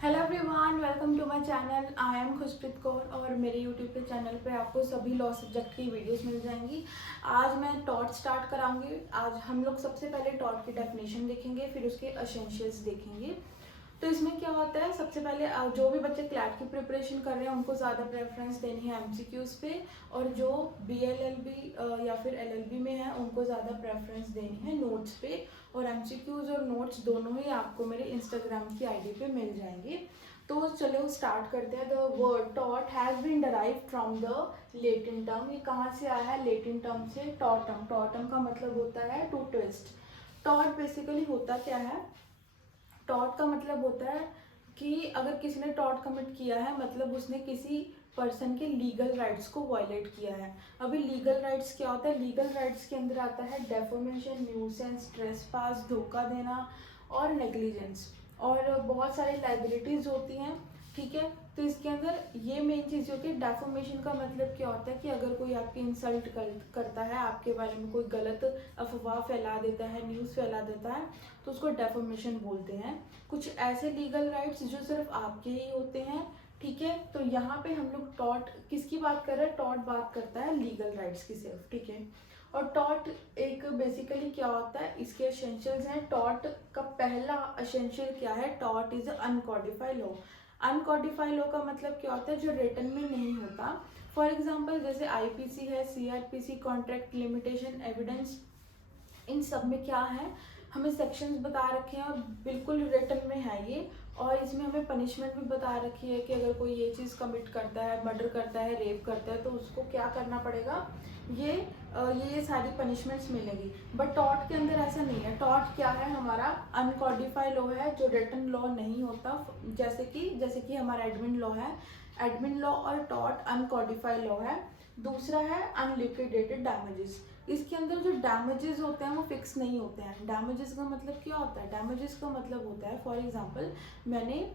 Hello everyone, welcome to my channel. I am Khushpreet Kaur और मेरे YouTube के चैनल पे आपको सभी लॉ सब्जेक्ट की वीडियोस मिल जाएंगी। आज मैं टॉट स्टार्ट कराऊंगी। आज हम लोग सबसे पहले टॉट की डेफिनेशन देखेंगे, फिर उसके एसेंशियल्स देखेंगे। तो इसमें क्या होता है, सबसे पहले जो भी बच्चे क्लैट की प्रिपरेशन कर रहे हैं उनको ज़्यादा प्रेफरेंस देनी है एमसीक्यूज़ पे, और जो बीएलएलबी या फिर एलएलबी में है उनको ज़्यादा प्रेफरेंस देनी है नोट्स पे। और एमसीक्यूज़ और नोट्स दोनों ही आपको मेरे इंस्टाग्राम की आईडी पे मिल जाएंगे। तो चलो स्टार्ट करते हैं। द वर्ड टॉट has been derived from the Latin term. ये कहाँ से आया है? लेटिन टर्म से टॉटम। टॉटम का मतलब होता है टू ट्विस्ट। टॉट बेसिकली होता क्या है? टॉट का मतलब होता है कि अगर किसी ने टॉट कमिट किया है मतलब उसने किसी पर्सन के लीगल राइट्स को वायलेट किया है। अभी लीगल राइट्स क्या होता है? लीगल राइट्स के अंदर आता है डेफोमेशन, न्यूसेंस, ट्रेसपास, धोखा देना और नेग्लिजेंस, और बहुत सारी लाइबिलिटीज होती हैं। ठीक है, तो इसके अंदर ये मेन चीज़ होती है। डेफोमेशन का मतलब क्या होता है कि अगर कोई आपकी इंसल्ट करता है, आपके बारे में कोई गलत अफवाह फैला देता है, न्यूज़ फैला देता है, तो उसको डेफोमेशन बोलते हैं। कुछ ऐसे लीगल राइट्स जो सिर्फ आपके ही होते हैं। ठीक है, तो यहाँ पे हम लोग टॉट किसकी बात कर रहे हैं? टॉट बात करता है लीगल राइट्स की सिर्फ। ठीक है, और टॉट एक बेसिकली क्या होता है, इसके एसेंशियल्स हैं। टॉट का पहला एसेंशियल क्या है? टॉट is uncodified law. Uncodified law का मतलब क्या होता है? जो रिटन में नहीं होता। फॉर एग्जाम्पल जैसे आईपीसी है, सीआरपीसी, कॉन्ट्रैक्ट लिमिटेशन एविडेंस, इन सब में क्या है, हमें सेक्शंस बता रखे हैं और बिल्कुल रिटन में है ये। और इसमें हमें पनिशमेंट भी बता रखी है कि अगर कोई ये चीज़ कमिट करता है, मर्डर करता है, रेप करता है, तो उसको क्या करना पड़ेगा, ये सारी पनिशमेंट्स मिलेगी। बट टॉट के अंदर ऐसा नहीं है। टॉट क्या है? हमारा अनकॉडिफाइड लॉ है, जो रिटन लॉ नहीं होता। जैसे कि हमारा एडमिन लॉ है। एडमिन लॉ और टॉट अनकॉडिफाइड लॉ है। दूसरा है अनलिक्विडेटेड डैमेजेस। इसके अंदर जो डैमेजेस होते हैं वो फिक्स नहीं होते हैं। डैमेजेस का मतलब क्या होता है? डैमेजेस का मतलब होता है, फॉर एग्जांपल मैंने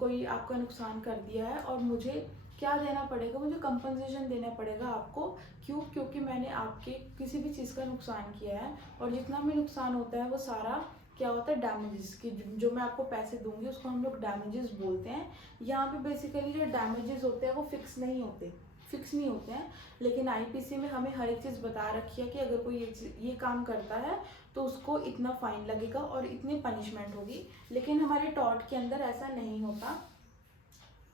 कोई आपका नुकसान कर दिया है और मुझे क्या देना पड़ेगा? मुझे कंपनसेशन देना पड़ेगा आपको। क्यों? क्योंकि मैंने आपके किसी भी चीज़ का नुकसान किया है, और जितना भी नुकसान होता है वो सारा क्या होता है? डैमेजेस की। जो मैं आपको पैसे दूंगी उसको हम लोग डैमेजेस बोलते हैं। यहाँ पे बेसिकली जो डैमेजेस होते हैं वो फिक्स नहीं होते हैं। लेकिन आईपीसी में हमें हर एक चीज़ बता रखी है कि अगर कोई ये काम करता है तो उसको इतना फाइन लगेगा और इतनी पनिशमेंट होगी। लेकिन हमारे टॉट के अंदर ऐसा नहीं होता।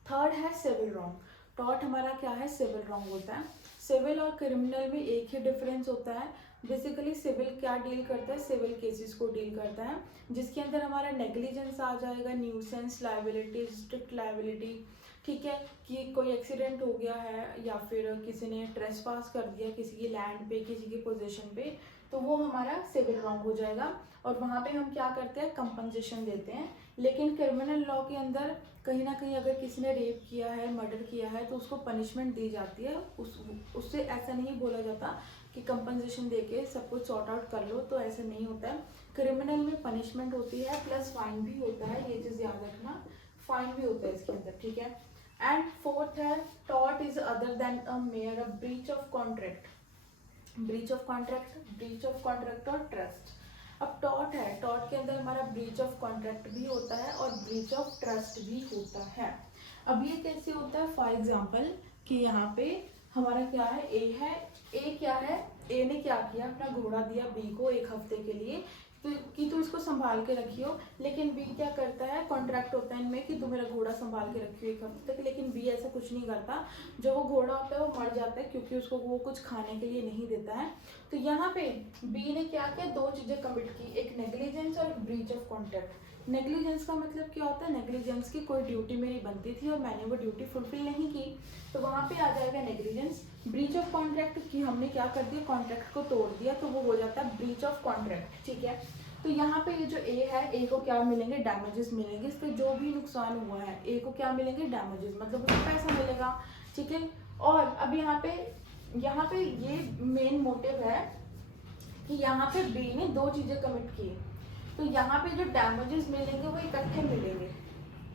थर्ड है सिविल रॉन्ग। टॉट हमारा क्या है? सिविल रॉन्ग होता है। सिविल और क्रिमिनल में एक ही डिफरेंस होता है। बेसिकली सिविल क्या डील करता है? सिविल केसेस को डील करता है, जिसके अंदर हमारा नेग्लिजेंस आ जाएगा, न्यूसेंस लायबिलिटी, स्ट्रिक्ट लायबिलिटी। ठीक है, कि कोई एक्सीडेंट हो गया है या फिर किसी ने ट्रेसपास कर दिया किसी की लैंड पे, किसी की पोजीशन पे, तो वो हमारा सिविल रॉन्ग हो जाएगा। और वहाँ पे हम क्या करते हैं? कंपनसेशन देते हैं। लेकिन क्रिमिनल लॉ के अंदर कहीं ना कहीं अगर किसी ने रेप किया है, मर्डर किया है, तो उसको पनिशमेंट दी जाती है। उससे ऐसा नहीं बोला जाता कि कंपनसेशन देके सब कुछ सॉर्ट आउट कर लो, तो ऐसा नहीं होता है। क्रिमिनल में पनिशमेंट होती है प्लस फाइन भी होता है, ये चीज़ याद रखना। फाइन भी होता है इसके अंदर। ठीक है, एंड फोर्थ है टॉट is other than a mayor a breach of contract. Breach of contract और ट्रस्ट। अब टॉट है, टॉट के अंदर हमारा ब्रीच ऑफ कॉन्ट्रैक्ट भी होता है और ब्रीच ऑफ ट्रस्ट भी होता है। अब ये कैसे होता है? फॉर एग्जाम्पल कि यहाँ पे हमारा क्या है? ए क्या है? ए ने क्या किया? अपना घोड़ा दिया बी को 1 हफ्ते के लिए, तो इसको संभाल के रखियो। लेकिन बी क्या करता है? कॉन्ट्रैक्ट होता है इनमें कि तू मेरा घोड़ा संभाल के रखियो 1 हफ्ते तक। लेकिन बी ऐसा कुछ नहीं करता। जो वो घोड़ा होता है वो मर जाता है क्योंकि उसको वो कुछ खाने के लिए नहीं देता है। तो यहाँ पे बी ने क्या किया? 2 चीजें कमिट की, एक नेग्लिजेंस और एक ब्रीच ऑफ कॉन्ट्रैक्ट। नेग्लिजेंस का मतलब क्या होता है? नेग्लिजेंस की कोई ड्यूटी मेरी बनती थी और मैंने वो ड्यूटी फुलफिल नहीं की, तो वहाँ पे आ जाएगा नेग्लिजेंस। ब्रीच ऑफ कॉन्ट्रैक्ट की हमने क्या कर दिया? कॉन्ट्रैक्ट को तोड़ दिया, तो वो हो जाता है ब्रीच ऑफ कॉन्ट्रैक्ट। ठीक है, तो यहाँ पे ये जो ए है, ए को क्या मिलेंगे? डैमेजेस मिलेंगे। इससे जो भी नुकसान हुआ है ए को क्या मिलेंगे? डैमेजेस, मतलब उसको पैसा मिलेगा। ठीक है, और अब यहाँ पे ये मेन मोटिव है कि यहाँ पे बी ने 2 चीजें कमिट की, तो यहाँ पे जो डैमेजेस मिलेंगे वो इकट्ठे मिलेंगे।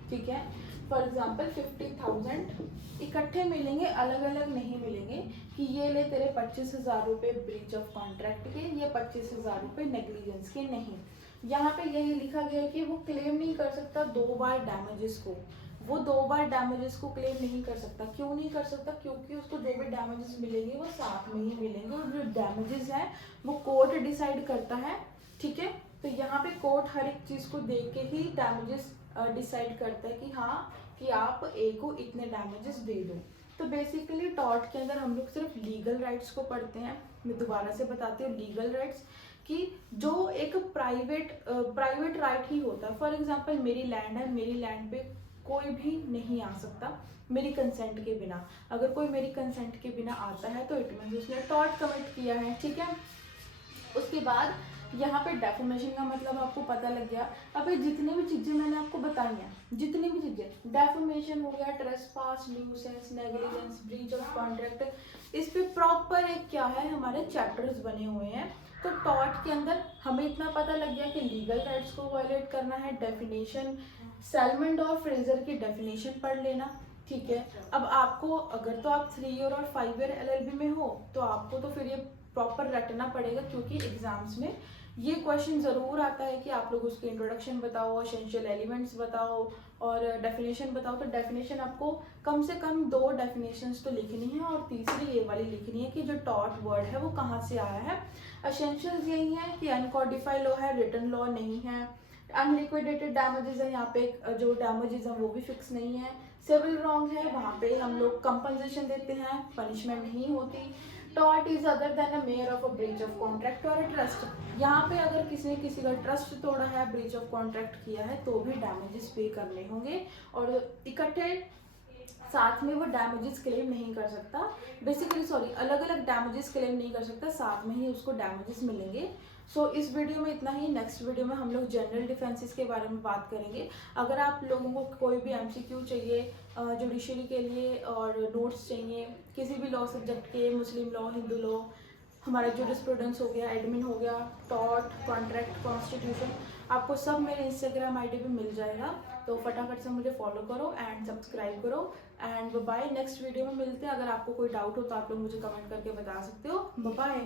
ठीक है, फॉर एग्जाम्पल 50,000 इकट्ठे मिलेंगे, अलग अलग नहीं मिलेंगे कि ये ले तेरे 25,000 रुपये ब्रीच ऑफ कॉन्ट्रैक्ट के, ये 25,000 रुपये नेग्लिजेंस के, नहीं। यहाँ पे यही लिखा गया है कि वो क्लेम नहीं कर सकता 2 बार डैमेजेस को, वो 2 बार डैमेजेस को क्लेम नहीं कर सकता। क्यों नहीं कर सकता? क्योंकि उसको जो भी डैमेजेस मिलेंगे वो साथ में ही मिलेंगे, और जो डैमेजेस हैं वो कोर्ट डिसाइड करता है, ठीक है। तो यहाँ पे कोर्ट हर एक चीज़ को देख के ही डैमेजेस डिसाइड करता है कि हाँ कि आप ए को इतने डैमेजेस दे दो। तो बेसिकली टॉर्ट के अंदर हम लोग सिर्फ लीगल राइट्स को पढ़ते हैं। मैं दोबारा से बताती हूँ, लीगल राइट्स कि जो एक प्राइवेट राइट ही होता है। फॉर एग्जांपल मेरी लैंड है, मेरी लैंड पे कोई भी नहीं आ सकता मेरी कंसेंट के बिना। अगर कोई मेरी कंसेंट के बिना आता है तो इट मींस उसने टॉर्ट कमिट किया है, ठीक है। उसके बाद यहाँ पे डेफोमेशन का मतलब आपको पता लग गया। अब ये जितनी भी चीज़ें मैंने आपको बताई हैं, जितनी भी चीज़ें, डेफोमेशन हो गया, trespass, nuisance, negligence, breach of contract, इस पे प्रॉपर एक क्या है हमारे चैप्टर्स बने हुए हैं। तो टॉर्ट के अंदर हमें इतना पता लग गया कि लीगल राइट्स को वायलेट करना है, डेफिनेशन, सैलमन और फ्रेजर की डेफिनेशन पढ़ लेना, ठीक है। अब आपको अगर तो आप 3 ईयर और 5 ईयर LLB में हो तो आपको तो फिर ये प्रॉपर रटना पड़ेगा, क्योंकि एग्जाम्स में ये क्वेश्चन ज़रूर आता है कि आप लोग उसके इंट्रोडक्शन बताओ, एसेंशियल एलिमेंट्स बताओ और डेफिनेशन बताओ। तो डेफिनेशन आपको कम से कम 2 डेफिनेशंस तो लिखनी है, और तीसरी ये वाली लिखनी है कि जो टॉट वर्ड है वो कहाँ से आया है। एसेंशियल्स यही है कि अनकोडिफाइड लॉ है, रिटन लॉ नहीं है। अनलिक्विडेटेड डैमेजेस है, यहाँ पे जो डैमेजेस हैं वो भी फिक्स नहीं है। सिविल रॉन्ग है, वहाँ पे हम लोग कंपनसेशन देते हैं, पनिशमेंट नहीं होती। Tort is other than a mayor of a breach of contract और अ ट्रस्ट। यहाँ पे अगर किसी ने किसी का ट्रस्ट तोड़ा है, ब्रीच ऑफ कॉन्ट्रैक्ट किया है, तो भी डैमेजेस पे करने होंगे, और इकट्ठे साथ में वो डैमेजेस क्लेम नहीं कर सकता। बेसिकली सॉरी, अलग अलग डैमेजेस क्लेम नहीं कर सकता, साथ में ही उसको डैमेजेस मिलेंगे। सो इस वीडियो में इतना ही। नेक्स्ट वीडियो में हम लोग जनरल डिफेंसेस के बारे में बात करेंगे। अगर आप लोगों को कोई भी MCQ चाहिए जुडिशरी के लिए और नोट्स चाहिए किसी भी लॉ सब्जेक्ट के, मुस्लिम लॉ, हिंदू लॉ, हमारा जूरिस्प्रूडेंस हो गया, एडमिन हो गया, टॉर्ट, कॉन्ट्रैक्ट, कॉन्स्टिट्यूशन, आपको सब मेरे इंस्टाग्राम ID पे मिल जाएगा। तो फटाफट से मुझे फॉलो करो एंड सब्सक्राइब करो एंड बाय। नेक्स्ट वीडियो में मिलते हैं। अगर आपको कोई डाउट हो तो आप लोग मुझे कमेंट करके बता सकते हो। बाय।